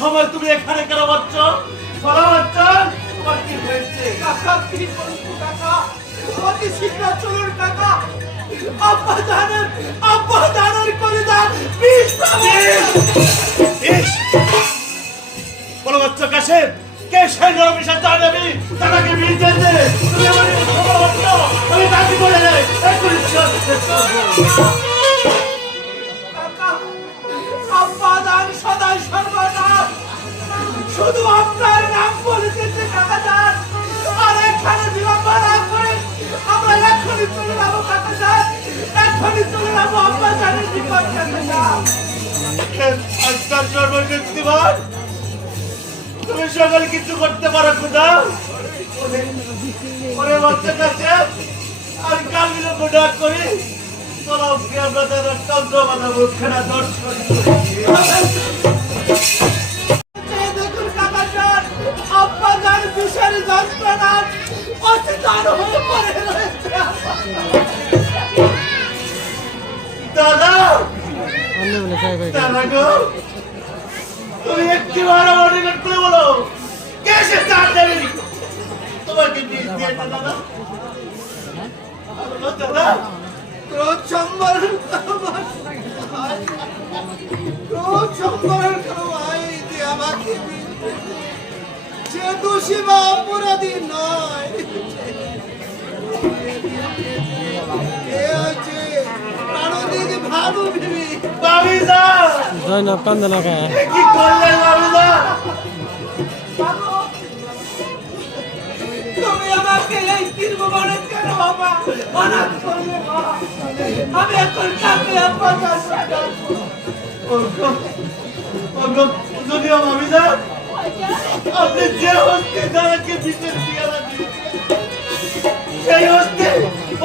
সময় তুমি এখানে কেন বাচ্চ? বলো বাচ্চা, তোমার কি হয়েছে? কাকা কি বলবো কাকা, অতি শীঘ্র চলুন কাকা। আব্বা জানের করে দাও বিষ পাবে। বলো বাচ্চা কাছে কে সেই নরমিশা জানাবি তাকে বিষ দিয়েছে? তুমি আমার খবর বাচ্চ, আমি তাকে বলে দেয় কাকা, আব্বা জান সদাই সর্বদা শুধু আপনার নাম বলেছে কাকা জান। আর এখানে বিলম্ব না করে আমরা এখনই চলে যাবো কাকা জান, এখনই চলে যাবো আব্বা জানের নিকট কাকা জান। আজকাল সর্বশক্তিমান তুমি সকল কিছু করতে পারো খোদা। ওরে বাচ্চা কাছে আর কাল বিলম্ব না করি চলো কি আমরা তাদের তন্ত্র বানাবো খেলা দর্শন। দেখুন কাকা জান, আব্বা জান বিষের যন্ত্রণা অচেতন হয়ে পড়ে রয়েছে। দাদা দাদা গো, তুমি একটিবার আমার নিকট করে বলো কে সে চার দেবেনি তোমাকে বিষ দিয়েছে দাদা? বলো দাদা। ক্রোধ সম্বরণ করো ভাই, যে আমাকে বিষ দিয়েছে, সে দোষী বা অপরাধী নয়। এ হচ্ছে প্রাণদিক ভানু বিবি। বাবিদা জয়নাব কান্দে না খায়। কি করলেন বাবিদা? তুমি আমাকে এই তীর্মবনে কেন বাবা অনাথ করলে মা? আমি এখন কাকে আব্বা জান যদিও বাবিদা আপনি যে হস্তে যারাকে বিষের বিয়ালা দিয়েছেন সেই হস্তে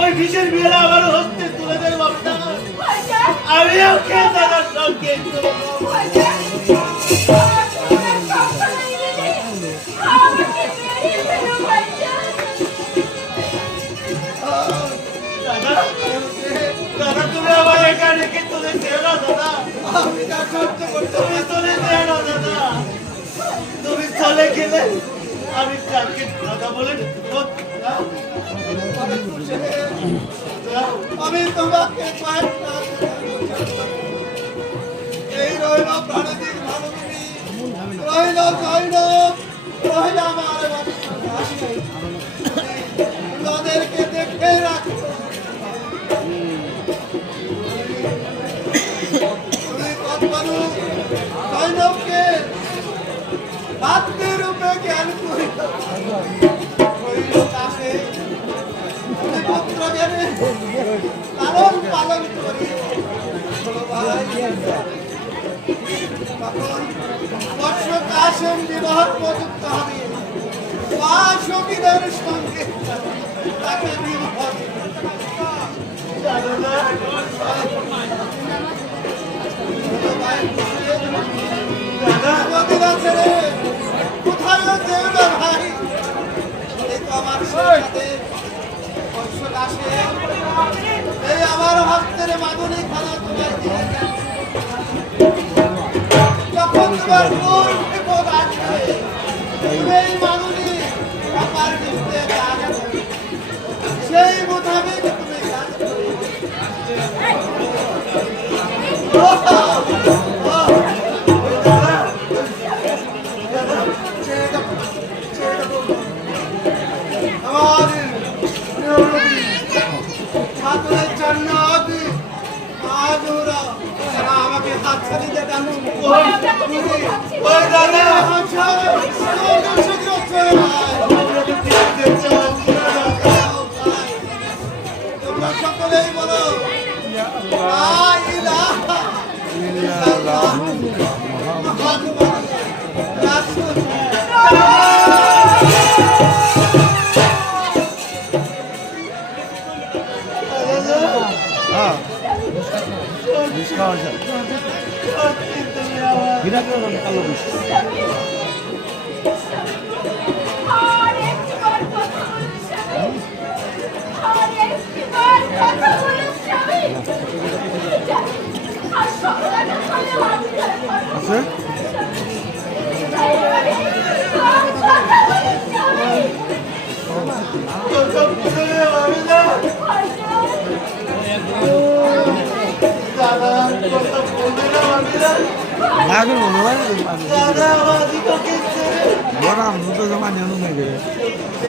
ওই বিষের বিয়ালা আমার হস্তে তুলে দেন বাবিদা। আমিও খেয়ে দাদার সঙ্গে দাদা তুমি আমার এখানে কে তুলে দেও না দাদা। আমি তা সহ্য করতে তুমি চলে দেও না দাদা। তুমি চলে গেলে আমি কাকে দাদা বলে আমি তোমাকে কয়েকটা এই রইল প্রাণদিক ভালো তুমি, রইল জৈনব, রইল আমার ওদেরকে দেখে রাখো। তুমি কতবানু জৈনবকে ভাতৃ রূপে জ্ঞান করিত, রইল কাছে তুমি পুত্র জ্ঞানে লালন পালন করি। তখন বর্ষ কাশেম বিবাহ প্রযুক্ত হবে, মা সখীদের সঙ্গে তাকে বিবাহ ছেড়ে কোথায় যেও না ভাই। এই তো আমার সাথে বর্ষ কাশেম এই আমার হস্তের মাদুলি খানা তোমায় দিয়ে গেছে। যখন তোমার কোন বিপদ আসবে তুমি এই মাদুলি আমার বিরুদ্ধে কাজ করবে, সেই মোতাবেক তুমি কাজ করবে। ছাত্রের জন্য আমাকে হাত ছাড়ি দিয়ে তোমরা সকলেই বলো লা ইলাহা ইল্লাল্লাহ মুহাম্মাদুর লাগবে মনে হয় দাদা আমার দিকে বড় আমি তো জমা নিয়ে